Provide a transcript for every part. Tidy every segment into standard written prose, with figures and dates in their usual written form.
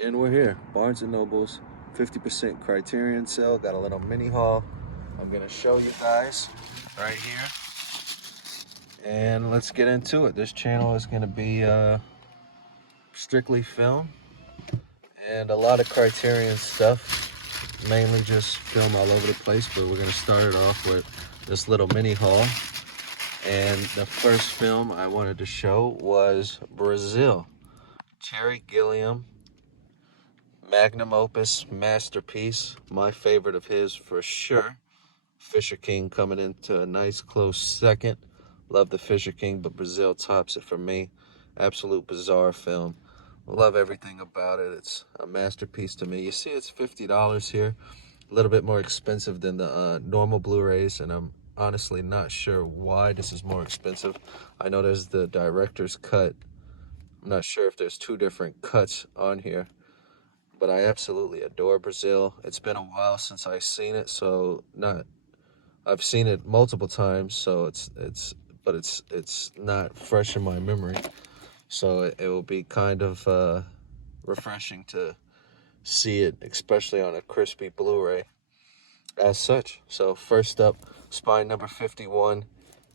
And we're here, Barnes & Noble's 50% Criterion sale. Got a little mini haul I'm going to show you guys right here. And let's get into it. This channel is going to be strictly film and a lot of Criterion stuff. Mainly just film all over the place, but we're going to start it off with this little mini haul. And the first film I wanted to show was Brazil. Terry Gilliam magnum opus masterpiece, my favorite of his for sure. Fisher King coming into a nice close second. Love the Fisher King, but Brazil tops it for me. Absolute bizarre film. Love everything about it. It's a masterpiece to me. You see it's $50 here. A little bit more expensive than the normal Blu-rays, and I'm honestly not sure why this is more expensive. I know there's the director's cut. I'm not sure if there's two different cuts on here, but I absolutely adore Brazil. It's been a while since I've seen it, so I've seen it multiple times, so it's not fresh in my memory. So it will be kind of refreshing to see it, especially on a crispy Blu-ray as such. So first up, spine number 51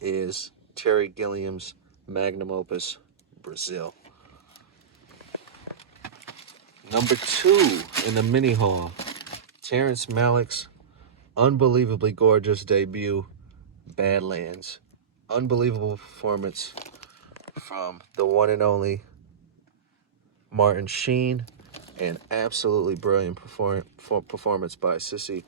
is Terry Gilliam's magnum opus, Brazil. Number 2 in the mini haul, Terrence Malick's unbelievably gorgeous debut, Badlands. Unbelievable performance from the one and only Martin Sheen, and absolutely brilliant performance by Sissy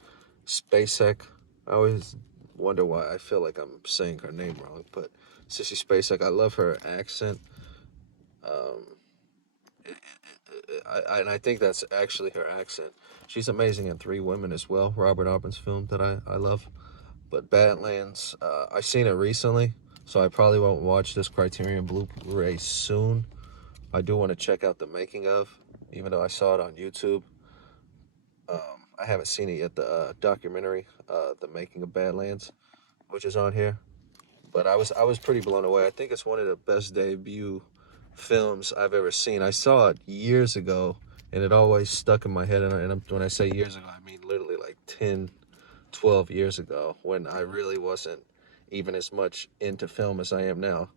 Spacek. I always wonder why I feel like I'm saying her name wrong, but Sissy Spacek, I love her accent. Um, and I think that's actually her accent. She's amazing in Three Women as well, Robert Altman's film that I love. But Badlands, I've seen it recently, so I probably won't watch this Criterion Blu-ray soon. I do want to check out the making of, even though I saw it on YouTube. I haven't seen it yet, the documentary, The Making of Badlands, which is on here. But I was pretty blown away. I think it's one of the best debut films I've ever seen. I saw it years ago, and it always stuck in my head. And when I say years ago, I mean literally like 10, 12 years ago, when I really wasn't even as much into film as I am now.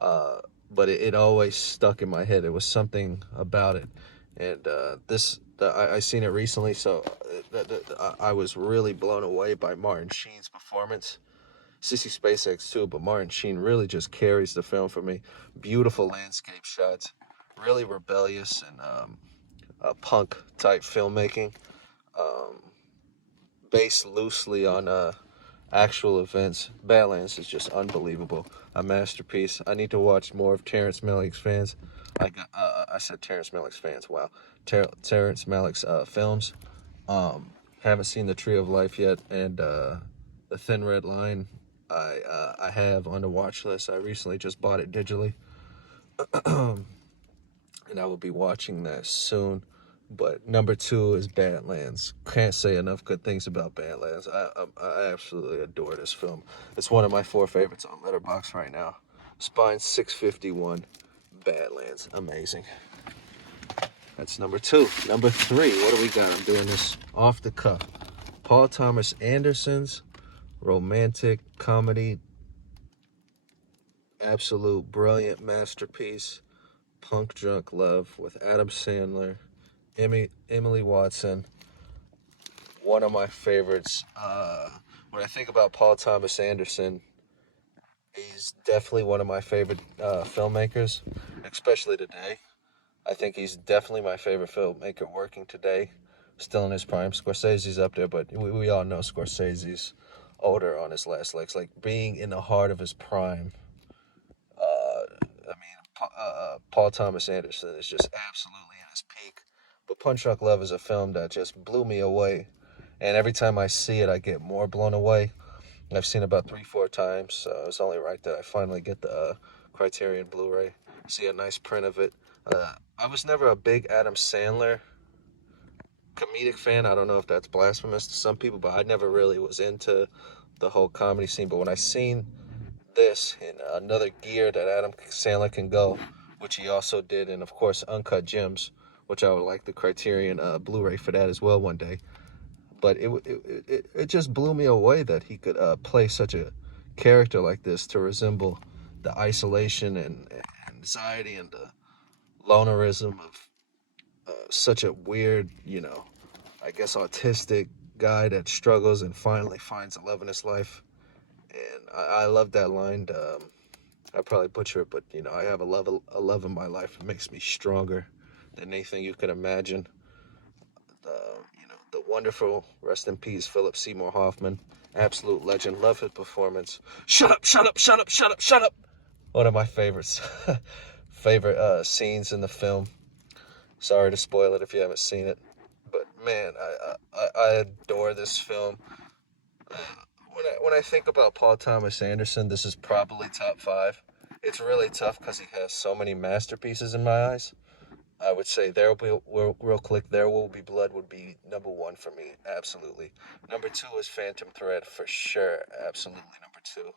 But it always stuck in my head. It was something about it. And I seen it recently, so I was really blown away by Martin Sheen's performance. Sissy SpaceX too, but Martin Sheen really just carries the film for me. Beautiful landscape shots, really rebellious and punk type filmmaking, um, based loosely on actual events. Badlands is just unbelievable, a masterpiece. I need to watch more of Terrence Malick's fans. I said Terrence Malick's fans. Wow, Terrence Malick's films. Haven't seen The Tree of Life yet, and The Thin Red Line. I have on the watch list. I recently just bought it digitally, and I will be watching that soon. But number 2 is Badlands. Can't say enough good things about Badlands. I absolutely adore this film. It's one of my 4 favorites on Letterboxd right now. Spine 651, Badlands. Amazing. That's number 2. Number 3, what do we got? I'm doing this off the cuff. Paul Thomas Anderson's romantic comedy, absolute brilliant masterpiece, Punk Drunk Love, with Adam Sandler, Emily Watson. One of my favorites. When I think about Paul Thomas Anderson, he's definitely one of my favorite filmmakers, especially today. I think he's definitely my favorite filmmaker working today, still in his prime. Scorsese's up there, but we all know Scorsese's older, on his last legs. Like, being in the heart of his prime, Paul Thomas Anderson is just absolutely in his peak. But Punch Drunk Love is a film that just blew me away. And every time I see it, I get more blown away. I've seen it about 3, 4 times, so it's only right that I finally get the Criterion Blu-ray, see a nice print of it. I was never a big Adam Sandler comedic fan. I don't know if that's blasphemous to some people, but I never really was into the whole comedy scene. But when I seen this in another gear that Adam Sandler can go, which he also did in, of course, Uncut Gems, which I would like the Criterion Blu-ray for that as well one day. But it just blew me away that he could play such a character like this to resemble the isolation and anxiety and the lonerism of such a weird, I guess autistic guy that struggles and finally finds a love in his life. And I love that line. I probably butcher it, but I have a love in my life. It makes me stronger than anything you could imagine. The wonderful, rest in peace, Philip Seymour Hoffman, absolute legend. Love his performance. Shut up, shut up, shut up, shut up, shut up. One of my favorites, favorite scenes in the film. Sorry to spoil it if you haven't seen it, but man, I adore this film. Uh, when I think about Paul Thomas Anderson, this is probably top five. It's really tough because he has so many masterpieces in my eyes. I would say there will be real quick. There Will Be Blood would be number one for me, absolutely. Number two is Phantom Thread for sure, absolutely number two.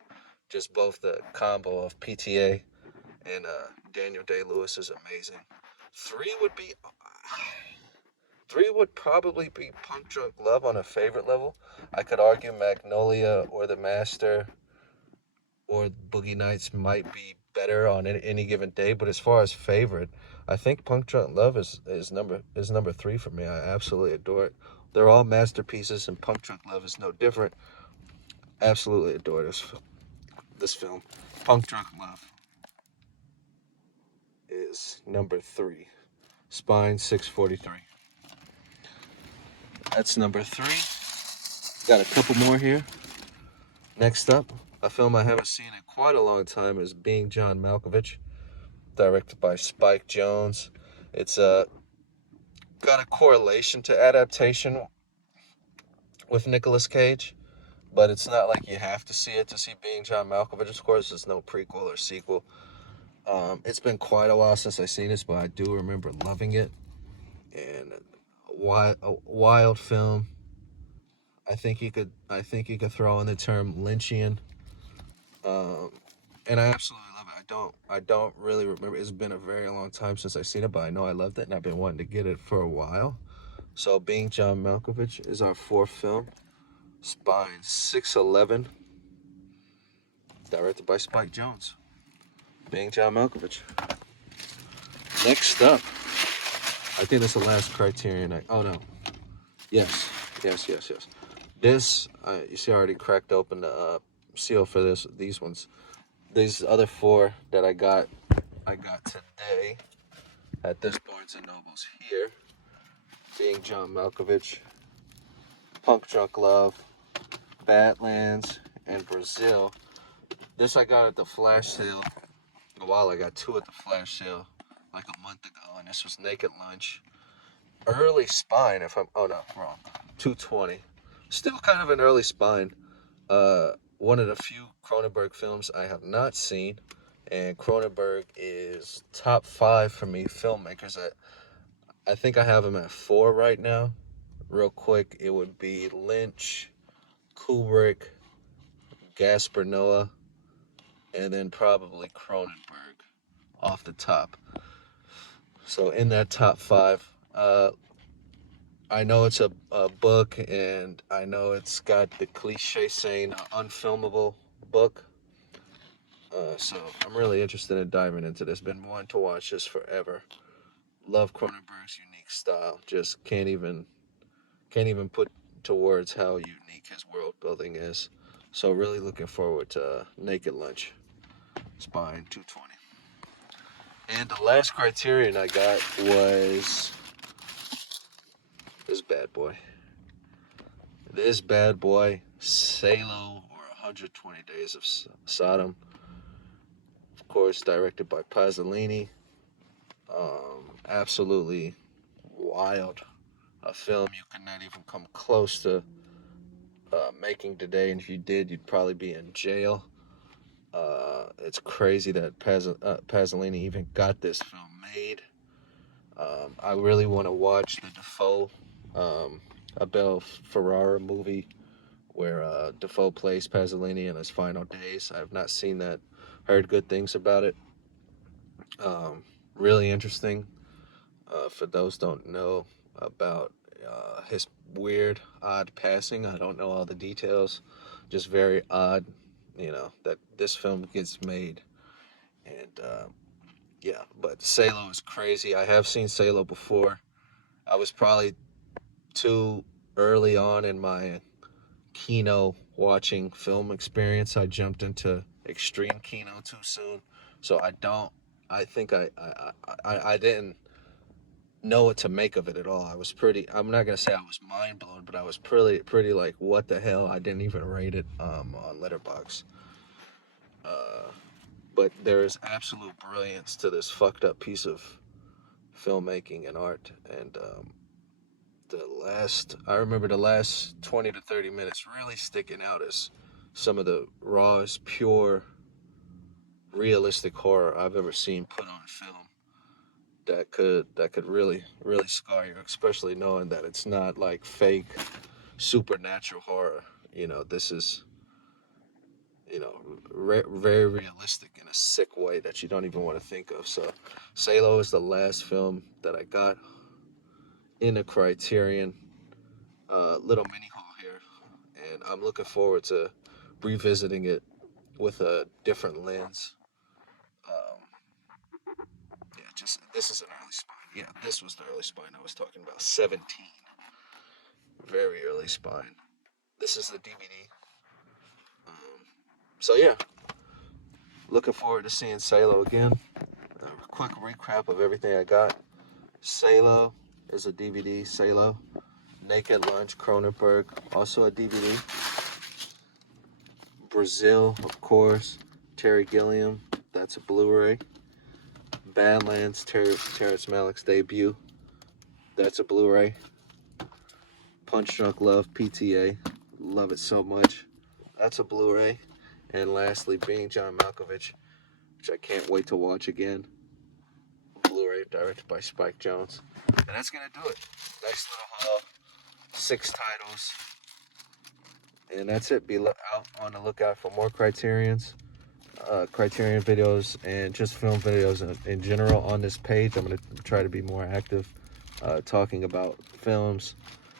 Just both the combo of PTA and Daniel Day-Lewis is amazing. Three would be Three would probably be Punk Drunk Love on a favorite level. I could argue Magnolia or The Master or Boogie Nights might be better on any given day, but as far as favorite, I think Punk Drunk Love is number three for me. I absolutely adore it. They're all masterpieces, and Punk Drunk Love is no different. Absolutely adore this film. Punk Drunk Love is number three. Spine 643. That's number three. Got a couple more here. Next up, a film I haven't seen in quite a long time is Being John Malkovich, directed by Spike Jonze. It's got a correlation to adaptation with Nicolas Cage, but it's not like you have to see it to see Being John Malkovich. Of course, there's no prequel or sequel. It's been quite a while since I've seen this, but I do remember loving it. And a wild film. I think you could throw in the term Lynchian. Um, and I absolutely love it. I don't really remember. It's been a very long time since I've seen it, but I know I loved it, and I've been wanting to get it for a while. So, Being John Malkovich is our fourth film. Spine 611, directed by Spike Jonze. Being John Malkovich. Next up, I think that's the last Criterion. Oh no, yes. This, you see, I already cracked open the seal for these ones. These other four that I got today at this Barnes and Nobles here, Being John Malkovich, Punk Drunk Love, Badlands, and Brazil. This I got at the flash sale a while. I got two at the flash sale like a month ago, and this was Naked Lunch. Early Spine, oh no, wrong. 220. Still kind of an early Spine. One of the few Cronenberg films I have not seen, and Cronenberg is top five for me filmmakers. I think I have him at four right now. Real quick, it would be Lynch, Kubrick, Gaspar Noé, and then probably Cronenberg off the top. So in that top five, I know it's a book, and I know it's got the cliche saying unfilmable book. So I'm really interested in diving into this. Been wanting to watch this forever. Love Cronenberg's unique style. Just can't even put to words how unique his world building is. So really looking forward to Naked Lunch, Spine 220. And the last Criterion I got was this bad boy. Salo, or 120 Days of Sodom. Of course, directed by Pasolini. Absolutely wild. A film you could not even come close to making today, and if you did, you'd probably be in jail. It's crazy that Pasolini even got this film made. I really want to watch the Defoe, Abel Ferrara movie where Defoe plays Pasolini in his final days. I have not seen that. Heard good things about it. Really interesting. For those don't know about his weird, odd passing, I don't know all the details. Just very odd, that this film gets made. And yeah, but Salo is crazy. I have seen Salo before. I was probably too early on in my Kino watching film experience. I jumped into extreme Kino too soon. So I think I didn't know what to make of it at all. I'm not gonna say I was mind blown, but I was pretty like, what the hell? I didn't even rate it on Letterboxd. Uh, but there is absolute brilliance to this fucked up piece of filmmaking and art. And I remember the last 20 to 30 minutes really sticking out as some of the rawest, pure, realistic horror I've ever seen put on film. That could really scar you, especially knowing that it's not like fake supernatural horror. This is very realistic in a sick way that you don't even want to think of. So, Salo is the last film that I got in a Criterion little mini haul here, and I'm looking forward to revisiting it with a different lens. Um, yeah, just this is an early spine. Yeah, this was the early spine I was talking about. 17, very early spine. This is the DVD. Um, so yeah, looking forward to seeing Salo again. A quick recap of everything I got. Salo is a DVD. Salo. Naked Lunch, Cronenberg, also a DVD. Brazil, of course. Terry Gilliam, that's a Blu-ray. Badlands, Terrence Malick's debut, that's a Blu-ray. Punch Drunk Love, PTA, love it so much, that's a Blu-ray. And lastly, Being John Malkovich, which I can't wait to watch again. Blu-ray, directed by Spike Jonze. And that's gonna do it. Nice little haul, 6 titles. And that's it. Be out on the lookout for more Criterion videos and just film videos in general on this page. I'm going to try to be more active talking about films.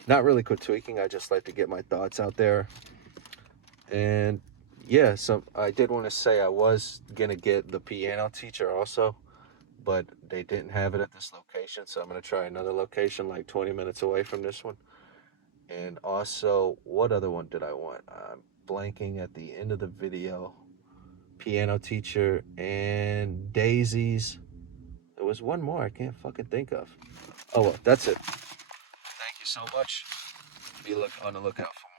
Not really critiquing, I just like to get my thoughts out there. And yeah, I did want to say I was going to get The Piano Teacher also, but they didn't have it at this location, so I'm going to try another location like 20 minutes away from this one. And also, what other one did I want? I'm blanking at the end of the video. Piano Teacher and Daisies. There was one more I can't fucking think of. Oh well, that's it. Thank you so much. Be on the lookout for more.